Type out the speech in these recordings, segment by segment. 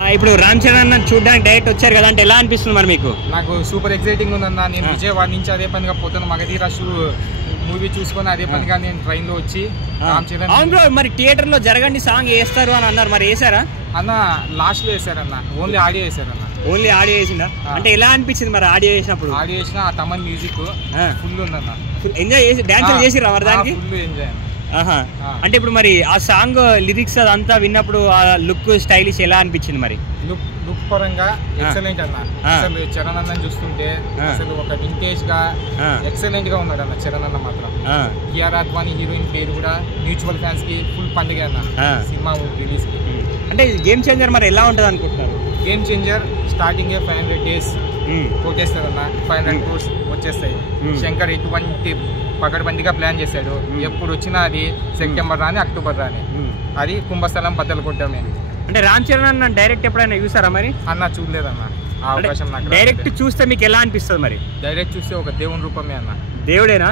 ఇప్పుడు రామ్ చరణ్ అన్న చూడడానికి డైరెక్ట్ వచ్చారు కదా, అంటే ఎలా అనిపిస్తుంది మరి మీకు? నాకు సూపర్ ఎక్సైటింగ్ ఉందన్న. నేను విజయవాడ నుంచి అదే పనిగా పోతాను, మగధీర మూవీ చూసుకొని అదే పనిగా నేను ట్రైన్ లో వచ్చి రామ్ చరణ్. అవును బ్రో, మరి థియేటర్ లో జరగండి సాంగ్ వేస్తారు అని అన్నారు, మరి వేసారా అన్న? లాస్ట్ లో వేసారన్న, ఓన్లీ ఆడియో వేసారన్న. ఓన్లీ ఆడియో వేసిందా? అంటే ఎలా అనిపించింది మరి ఆడియో వేసినప్పుడు? ఆడియో వేసిన ఆ తమన్ మ్యూజిక్ ఫుల్ ఉందన్న. ఎంజాయ్ చేసి డాన్స్ చేసిరా మరి దానికి? Full enjoy. అంటే ఇప్పుడు మరి ఆ సాంగ్ లిరిక్స్ అదంతా విన్నప్పుడు ఆ లుక్ స్టైలిష్ ఎలా అనిపించింది మరి? లుక్ పరంగా ఎక్సలెంట్ అన్న. అసలు చరణ్ అన్న చూస్తుంటే అసలు ఒక వింటేజ్ గా ఎక్సలెంట్ గా ఉన్నాడు అన్న చరణ్ అన్న మాత్రం. కియారా అద్వానీ హీరోయిన్ పేరు కూడా మ్యూచువల్ ఫ్యాన్స్ కి ఫుల్ పండుగ అన్న సినిమా రిలీజ్ కి. అంటే గేమ్ చేంజర్ మరి ఎలా ఉంటది అనుకుంటున్నారు? Game changer starting 500 days కొట్టేస్తారన్న, 500 crores వచ్చేస్తాయి. శంకర్ ఎటువంటి పకడ్బందీగా ప్లాన్ చేశాడు, ఎప్పుడు వచ్చినా అది సెప్టెంబర్ రాని అక్టోబర్ రాని అది కుంభస్థలం బద్దలు కొట్టామే. అంటే రామ్ చరణ్ అన్న డైరెక్ట్ ఎప్పుడైనా చూసారా మరి? అన్న చూడలేదన్న, ఆ అవకాశం నాకు. డైరెక్ట్ చూస్తే మీకు ఎలా అనిపిస్తుంది మరి? డైరెక్ట్ చూస్తే ఒక దేవుని రూపమే అన్న. దేవుడేనా?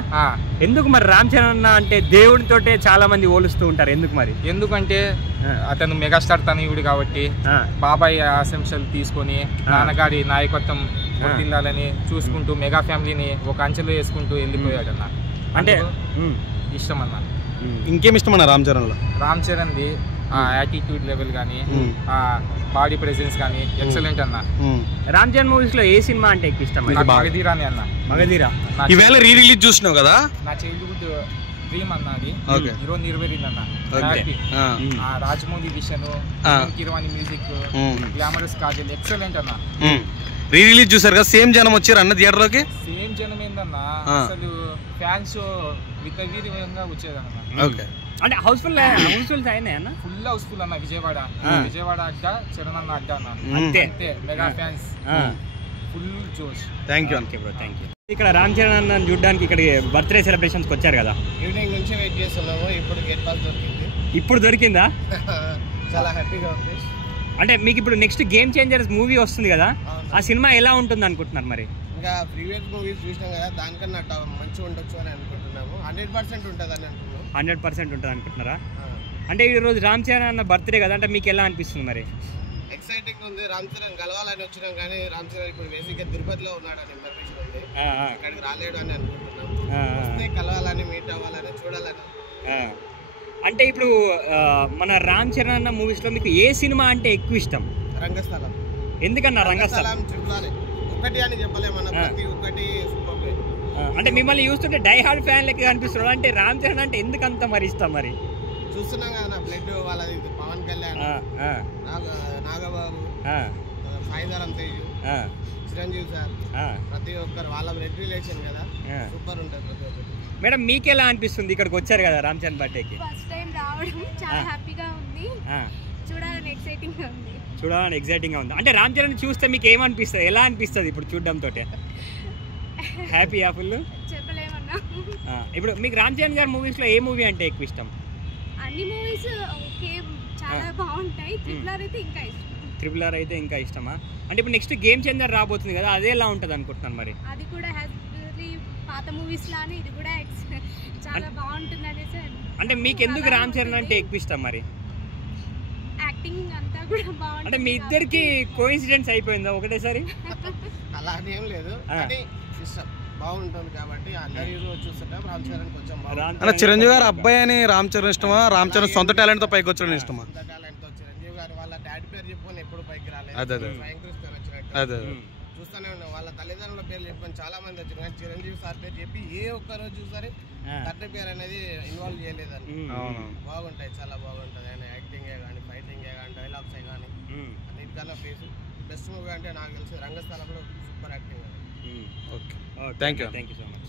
ఎందుకు మరి రామ్ చరణ్ అన్న అంటే దేవుడితోటే చాలా మంది పోలుస్తూ ఉంటారు, ఎందుకు మరి? ఎందుకంటే అతను మెగాస్టార్ తనయుడు కాబట్టి బాబాయ్ ఆశంసలు తీసుకొని నాన్నగారి నాయకత్వం వర్ధిల్లాలని చూసుకుంటూ మెగా ఫ్యామిలీని ఒక అంచెలో వేసుకుంటూ వెళ్ళిపోయాడు అన్న. అంటే ఇష్టం అన్న. ఇంకేం ఇష్టం అన్న రామ్ చరణ్ లో? రామ్ చరణ్ది ఆ యాటిట్యూడ్ లెవెల్ కానీ, ఆ బాడీ ప్రెసెన్స్ కానీ ఎక్సలెంట్ అన్న. రామ్ చరణ్ మూవీస్ లో ఏ సినిమా అంటే ఎక్కువ ఇష్టం? మగధీరాని అన్న. మగధీరా ఈవేళ రీ రిలీజ్ చూసినావు కదా? నా చైల్డ్హుడ్ డ్రీమ్ అన్న, అది ఈరోజు నెరవేరిందన్న. Rajamouli vision, Keeravani music, glamorous Kajal excellent అన్న. రీ రిలీజ్ చూసారు కదా, సేమ్ జనం వచ్చారు అన్న థియేటర్ లోకి? సేమ్ జనం ఏందన్న, అసలు ఫ్యాన్స్ వితవీర్యంగా వచ్చేదన్న. అంటే హౌస్ఫుల్ అయినాయి అన్న, ఫుల్ హౌస్ఫుల్ అన్న. విజయవాడ అడ్డా, చరణ్ అన్న అడ్డా అన్న, అంతే. మెగా ఫ్యాన్స్ ఫుల్ జోష్. Thank you bro, thank you. ఇక్కడ రామ్ చరణ్ అన్న చూడడానికి ఇక్కడ బర్త్డే సెలబ్రేషన్స్ వచ్చారు కదా, ఈవినింగ్ నుంచి వెయిట్ చేస్తున్నాము. ఇప్పుడు గేట్ పాస్ దొరికింది. ఇప్పుడు దొరికిందా? చాలా హ్యాపీగా ఉంది. అంటే మీకు ఇప్పుడు నెక్స్ట్ గేమ్ చేంజర్స్ మూవీ వస్తుంది కదా, ఆ సినిమా ఎలా ఉంటుంది అనుకుంటున్నారు మరి? ఇంకా ప్రీవియస్ మూవీస్ చూసినాం కదా, దానికన్నా మంచిగా ఉండొచ్చు అని అనుకుంటున్నాము. 100% ఉంటుంది అని అనుకుంటున్నాం. 100% ఉంటుంది అనుకుంటున్నారా? అంటే ఈరోజు రామ్ చరణ్ అన్న బర్త్డే కదా, అంటే మీకు ఎలా అనిపిస్తుంది మరి? ఎక్సైటింగ్ ఉంది. రామ్ చరణ్ కలవాలని వచ్చినాం, కానీ రామ్ చరణ్ ఇప్పుడు బేసిక్గా తిరుపతిలో ఉన్నాడని ఇన్ఫర్మేషన్ ఉంది. అక్కడికి రాలేడు అని అనుకుంటున్నాం. వస్తే కలవాలని, మీట్ అవ్వాలని, చూడాలని. అంటే ఇప్పుడు మన రామ్ చరణ్ అన్న మూవీస్ లో మీకు ఏ సినిమా అంటే ఎక్కువ ఇష్టం? రంగస్థలం. ఎందుకన్నా రంగస్థలం? ఒకటి అని చెప్పలేమన్న, ప్రతి ఒక్కటి సూపర్. అంటే మిమ్మల్ని చూస్తుంటే డై హార్డ్ ఫ్యాన్ లెక్క అనిపిస్తుంది. అంటే రామ్ చరణ్ అంటే ఎందుకంత మరి ఇష్టం మరి? చూస్తున్నాం కదా బ్లడ్ వాళ్ళది, పవన్ కళ్యాణ్, నాగబాబు, సాయిధరం తేజ్, చిరంజీవి సార్, ప్రతి ఒక్కరు వాళ్ళ బ్లడ్ రిలేషన్ కదా, సూపర్ ఉంటుంది ప్రతి ఒక్కరు. మేడం మీకు ఎలా అనిపిస్తుంది ఇక్కడికి వచ్చారు కదా రామ్ చరణ్ బర్త్డేకి? ఫస్ట్ టైం రావడం చాలా హ్యాపీగా ఉంది. చూడాలని ఎక్సైటింగ్ గా ఉంది. చూడాలని ఎక్సైటింగ్ గా ఉంది. అంటే రామ్ చరణ్ చూస్తే మీకు ఏమనిపిస్తుంది, ఎలా అనిపిస్తుంది ఇప్పుడు చూడడం తోటే? హ్యాపీయా ఫుల్? చెప్పలేమన్నా. ఇప్పుడు మీకు రామ్ చరణ్ గారి మూవీస్ లో ఏ మూవీ అంటే ఎక్కువ ఇష్టం? అన్ని మూవీస్ ఓకే, చాలా బాగుంటాయి. ట్రిపుల్ ఆర్ అయితే ఇంకా ఇష్టమా? అంటే ఇప్పుడు నెక్స్ట్ గేమ్ చేంజర్ రాబోతుంది కదా, అదే ఎలా ఉంటుంది అనుకుంటున్నాను మరి? అది కూడా పాత మూవీస్ లానే ఇది కూడా చాలా బాగుంటుంది అనేసి. అంటే మీకు ఎందుకు రామ్ చరణ్ అంటే ఎక్కువ ఇష్టం మరి? యాక్టింగ్ అంతా కూడా బాగుంటుంది. అంటే మీ ఇద్దరికి కోఇన్సిడెన్స్ అయిపోయిందా ఒకటేసారి? అలా ఏం లేదు, కానీ ఇష్టం బాగుంటుంది కాబట్టి అందరి చూస్తుంటాం. రామ్ చరణ్ కొంచెం బాగుంటుంది. చిరంజీవి గారు అబ్బాయి అని రామ్ చరణ్ ఇష్టమా, రామ్ చరణ్ సొంత టాలెంట్ తో పైకి వచ్చాడని ఇష్టమా? టాలెంట్ తో చిరంజీవి గారు వాళ్ళ డాడీ పేరు చెప్పుకొని ఎప్పుడు పైకి రాలేదు. అదే చూస్తూనే ఉన్నాం. వాళ్ళ తల్లిదండ్రుల పేరు చెప్పుకొని చాలా మంది వచ్చారు, కానీ చిరంజీవి సార్ పేరు చెప్పి ఏ ఒక్క రోజు చూసారి తండ్రి పేరు అనేది ఇన్వాల్వ్ చేయలేదని. బాగుంటాయి, చాలా బాగుంటుంది. ఆయన యాక్టింగ్ కానీ, ఫైటింగ్ కానీ, డైలాగ్స్ కానీ అన్నిటికన్నా ఫేస్ బెస్ట్ మూవీ అంటే నాకు తెలిసి రంగస్థలంలో super acting. Okay, thank you so much.